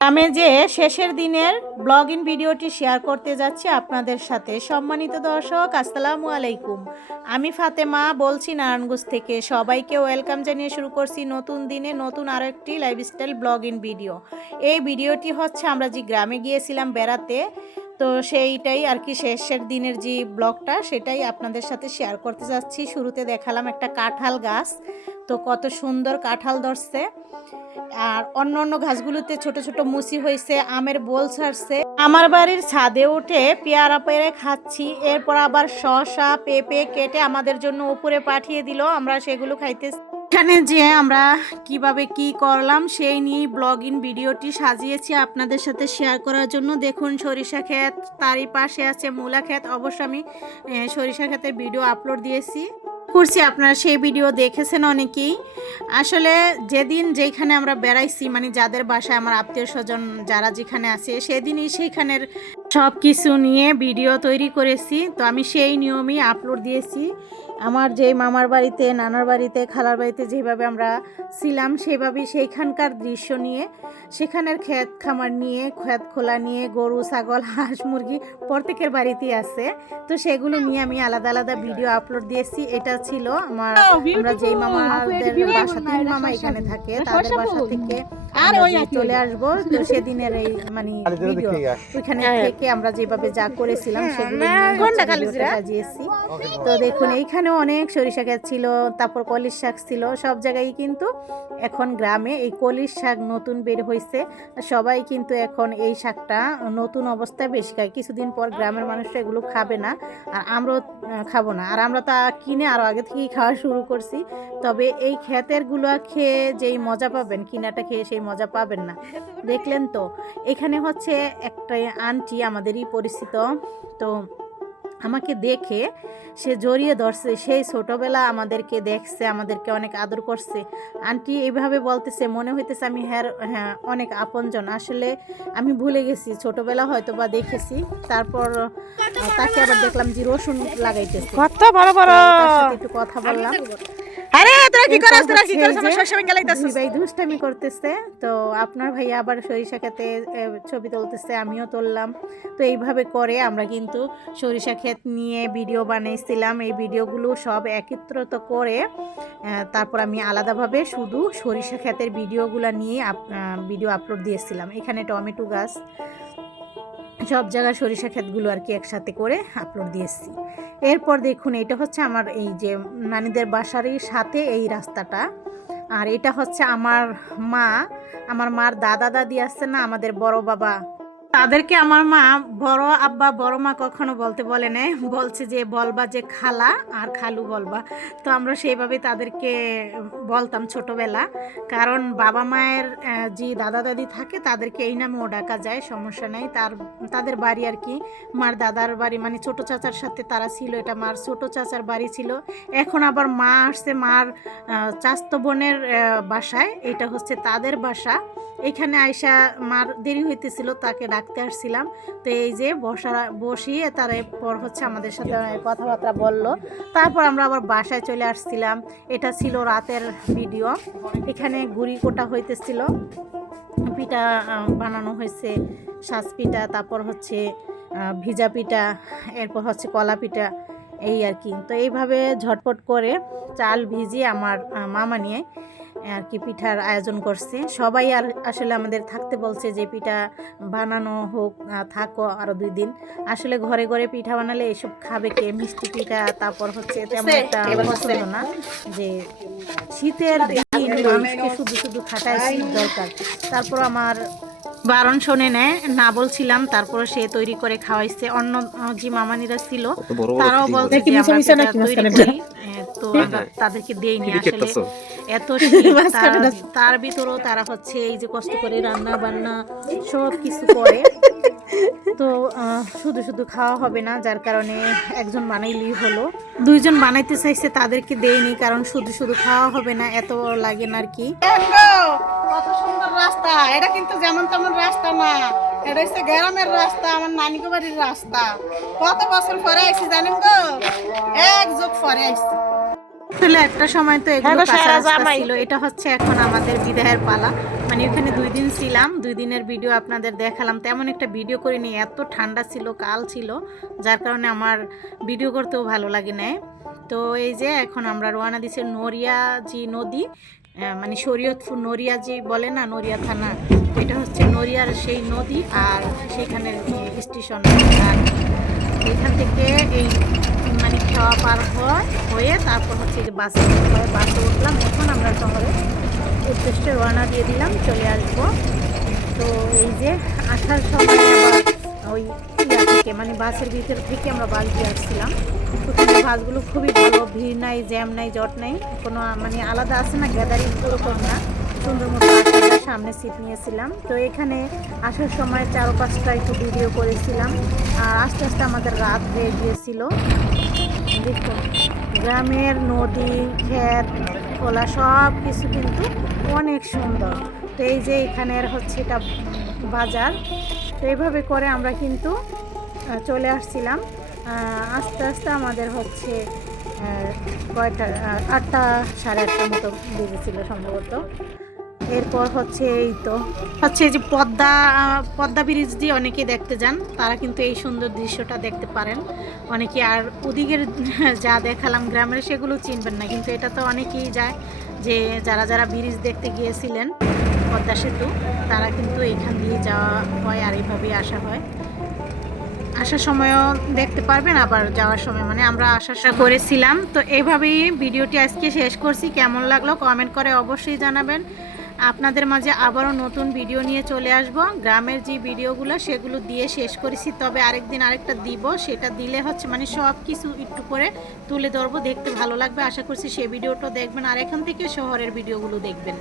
আমি যে শেষের দিনের ব্লগিং ভিডিওটি শেয়ার করতে যাচ্ছি আপনাদের সাথে। সম্মানিত দর্শক, আসসালামু আলাইকুম। আমি ফাতেমা বলছি নারায়ণগঞ্জ থেকে। সবাইকে ওয়েলকাম জানিয়ে শুরু করছি নতুন দিনে নতুন আরও একটি লাইফস্টাইল ব্লগিং ভিডিও। এই ভিডিওটি হচ্ছে আমরা যে গ্রামে গিয়েছিলাম বেড়াতে, তো সেইটাই আর কি শেষের দিনের যে ব্লগটা সেটাই আপনাদের সাথে শেয়ার করতে যাচ্ছি। শুরুতে দেখালাম একটা কাঁঠাল গাছ, তো কত সুন্দর কাঁঠাল ধরছে। আর অন্য অন্য গাছগুলোতে ছোট ছোট মুচি হয়েছে, আমের বোল ছাড়ছে। আমার বাড়ির ছাদে উঠে পেয়ারা পেরে খাচ্ছি। এরপর আবার শসা পেঁপে কেটে আমাদের জন্য উপরে পাঠিয়ে দিল, আমরা সেগুলো খাইতেছি। এখানে যে আমরা কিভাবে কি করলাম সেই নিয়ে ব্লগিং ভিডিওটি সাজিয়েছি আপনাদের সাথে শেয়ার করার জন্য। দেখুন সরিষা ক্ষেত, তারই পাশে আছে মূলা ক্ষেত। অবশ্য আমি সরিষা ক্ষেতের ভিডিও আপলোড দিয়েছি করছি, আপনারা সেই ভিডিও দেখেছেন অনেকেই। আসলে যেদিন যেখানে আমরা বেড়াইছি, মানে যাদের বাসায় আমার আত্মীয় স্বজন যারা যেখানে আছে, সেদিনই সেইখানের সব কিছু নিয়ে ভিডিও তৈরি করেছি। তো আমি সেই নিয়মই আপলোড দিয়েছি। আমার যে মামার বাড়িতে, নানার বাড়িতে, খালার বাড়িতে যেভাবে আমরা ছিলাম সেভাবেই সেইখানকার দৃশ্য নিয়ে, সেখানের ক্ষেত খামার নিয়ে, ক্ষেত খোলা নিয়ে, গরু ছাগল হাঁস মুরগি প্রত্যেকের বাড়িতেই আছে, তো সেগুলো নিয়ে আমি আলাদা আলাদা ভিডিও আপলোড দিয়েছি। এটা ছিল আমরা যেই মামাদের বাসা, তিন মামা এখানে থাকে, তাদের বাসা থেকে চলে আসবো, তো সেদিনের এই মানে ভিডিও ওইখানে থেকে আমরা যেভাবে যা করেছিলাম সেগুলো সাজিয়েছি। তো দেখুন এইখানেও অনেক সরিষা ক্ষেত ছিল, তারপর কলির শাক ছিল। সব জায়গায় কিন্তু এখন গ্রামে এই কলির শাক নতুন বের হয়েছে, সবাই কিন্তু এখন এই শাকটা নতুন অবস্থায় বেশি খায়। কিছুদিন পর গ্রামের মানুষরা এগুলো খাবে না, আর আমরাও খাবো না। আর আমরা তা কিনে আরও আগে থেকেই খাওয়া শুরু করছি। তবে এই ক্ষেতেরগুলো খেয়ে যেই মজা পাবেন, কিনাটা খেয়ে সেই মজা পাবেন না। দেখলেন তো, এখানে হচ্ছে একটা আন্টি আমাদেরই পরিচিত, তো আমাকে দেখে সে জড়িয়ে ধরছে। সেই ছোটোবেলা আমাদেরকে দেখছে, আমাদেরকে অনেক আদর করছে। আন্টি এইভাবে বলতেছে, মনে হইতেছে আমি হ্যাঁ অনেক আপনজন। আসলে আমি ভুলে গেছি, ছোটোবেলা হয়তো বা দেখেছি। তারপর তাকে আবার দেখলাম যে রসুন লাগাইতেছে, কত বড় বড়, একটু কথা বললাম। আরে তোরা কি করছ, তোরা কি করছ, আমার সবসময় গেলাইতাছিস। ভাই দুষ্টামি করতেছে। তো আপনার ভাইয়া আবার সরিষা ক্ষেতে ছবি তুলতেছে, আমিও তুললাম। তো এইভাবে করে আমরা কিন্তু সরিষা ক্ষেত নিয়ে ভিডিও বানাইছিলাম। এই ভিডিওগুলো সব একত্রিত করে তারপর আমি আলাদাভাবে শুধু সরিষা ক্ষেতের ভিডিওগুলো নিয়ে ভিডিও আপলোড দিয়েছিলাম। এখানে টমেটো গাছ, সব জায়গায় সরিষা ক্ষেতগুলো আর কি একসাথে করে আপলোড দিয়েছি। এরপর দেখুন, এটা হচ্ছে আমার এই যে নানিদের বাসারই সাথে এই রাস্তাটা। আর এটা হচ্ছে আমার মার দাদা দাদি আছে না, আমাদের বড় বাবা, তাদেরকে আমার মা বড় আব্বা বড় মা কখনো বলতে বলে না, বলছে যে বলবা যে খালা আর খালু বলবা। তো আমরা সেইভাবে তাদেরকে বলতাম ছোটবেলা, কারণ বাবা মায়ের যে দাদা দাদি থাকে তাদেরকে এই নামেও ডাকা যায়, সমস্যা নেই। তাদের বাড়ি আর কি মার দাদার বাড়ি, মানে ছোট চাচার সাথে তারা ছিল, এটা মার ছোট চাচার বাড়ি ছিল। এখন আবার মা আসছে মার চাস্ত বোনের বাসায়, এটা হচ্ছে তাদের বাসা। এখানে আয়সা মার দেরি হইতেছিল, তাকে ডাকতে আসছিলাম। তো এই যে বসিয়ে তারপর হচ্ছে আমাদের সাথে কথাবার্তা বললো। তারপর আমরা আবার বাসায় চলে আসছিলাম। এটা ছিল রাতের ভিডিও। এখানে গুড়ি কোটা হইতেছিল, পিঠা বানানো হয়েছে, সাজ পিঠা, তারপর হচ্ছে ভিজা পিঠা, এরপর হচ্ছে কলা পিঠা, এই আর কি। তো এইভাবে ঝটপট করে চাল ভিজিয়ে আমার মামা নিয়ে আর কি পিঠার আয়োজন করছে। সবাই আর আসলে আমাদের থাকতে বলছে যে পিঠা বানানো হোক, থাকো আরও 2 দিন। আসলে ঘরে ঘরে পিঠা বানালে এসব খাবে কে, মিষ্টি পিঠা, তারপর হচ্ছে তেমন একটা পছন্দ না। যে শীতের দিন মানুষকে শুধু শুধু খাটায় শীত দরকার। তারপর আমার বারণ শোনে নেয়, না বলছিলাম, তারপর সে তৈরি করে খাওয়াইছে। অন্য যে মামানিরা ছিল তারাও বলছে যে আমরা তৈরি করি, তো আমরা তাদেরকে দেইনি। আসলে এত তার ভিতরেও তারা হচ্ছে এই যে কষ্ট করে রান্না বান্না সব কিছু করে, তো শুধু শুধু খাওয়া হবে না, যার কারণে একজন বানাইলেই হলো। 2 জন বানাইতে চাইছে, তাদেরকে দেয়নি, কারণ শুধু শুধু খাওয়া হবে না, এত লাগে না আর কি। কত সুন্দর রাস্তা, এটা কিন্তু যেমন তেমন রাস্তা না, এটা হচ্ছে গ্রামের রাস্তা, আমার নানিগো বাড়ির রাস্তা। কত বছর পরে আইছি জানেন গো, 1 যুগ পরে আইছি। আসলে একটা সময় তো এগুলো কাঁচা রাস্তা ছিল, এটা হচ্ছে এখন আমাদের বিদায়ের পালা। মানে ওখানে 2 দিন ছিলাম, 2 দিনের ভিডিও আপনাদের দেখালাম। তেমন একটা ভিডিও করিনি, এত ঠান্ডা ছিল, কাল ছিল, যার কারণে আমার ভিডিও করতেও ভালো লাগে না। তো এই যে এখন আমরা রওনা দিচ্ছি নড়িয়াজি নদী, মানে শরীয়তপুর নড়িয়াজি বলে না, নড়িয়া থানা, তো এটা হচ্ছে নড়িয়ার সেই নদী আর সেখানের স্টেশন। আর এখান থেকে এই মানে খাওয়া পার হয়ে তারপর হচ্ছে যে বাসে উঠলাম। এখন আমরা শহরে উদ্দেশ্যে রওনা দিয়ে দিলাম, চলে আসবো। তো এই যে আসার সময় আবার ওই ইয়া থেকে মানে বাসের ভিতর থেকে আমরা বাস দিয়ে আসছিলাম। প্রথমে বাসগুলো খুবই ভালো, ভিড় নাই, জ্যাম নাই, জট নাই, কোনো মানে আলাদা আছে না, গ্যাদারিং ওরকম না, সুন্দর মতো সামনে সিট নিয়েছিলাম। তো এখানে আসার সময় 4-5টা একটু ভিডিও করেছিলাম। আর আস্তে আস্তে আমাদের রাত হয়ে গিয়েছিল। দেখুন গ্রামের নদী, ক্ষেত, খোলা সব কিছু কিন্তু অনেক সুন্দর। তো এই যে এখানের হচ্ছে এটা বাজার। তো এইভাবে করে আমরা কিন্তু চলে আসছিলাম। আস্তে আস্তে আমাদের হচ্ছে কয়টা 8টা 8:30 মতো বেজেছিল সম্ভবত। এরপর হচ্ছে এই তো হচ্ছে যে পদ্মা ব্রিজ দিয়ে অনেকে দেখতে যান, তারা কিন্তু এই সুন্দর দৃশ্যটা দেখতে পারেন অনেকে। আর ওদিকের যা দেখালাম গ্রামের সেগুলো চিনবেন না, কিন্তু এটা তো অনেকেই যায়, যে যারা যারা ব্রিজ দেখতে গিয়েছিলেন পদ্মা সেতু, তারা কিন্তু এখান দিয়ে যাওয়া হয় আর এইভাবেই আসা হয়। আসার সময়ও দেখতে পারবেন, আবার যাওয়ার সময়, মানে আমরা আশা করেছিলাম। তো এইভাবেই ভিডিওটি আজকে শেষ করছি। কেমন লাগলো কমেন্ট করে অবশ্যই জানাবেন। আপনাদের মাঝে আবারও নতুন ভিডিও নিয়ে চলে আসব। গ্রামের যে ভিডিওগুলো সেগুলো দিয়ে শেষ করেছি, তবে আরেকদিন আরেকটা দিব, সেটা দিলে হচ্ছে মানে সব কিছু একটু করে তুলে ধরবো, দেখতে ভালো লাগবে। আশা করছি সেই ভিডিওটা দেখবেন আর এখান থেকে শহরের ভিডিওগুলো দেখবেন।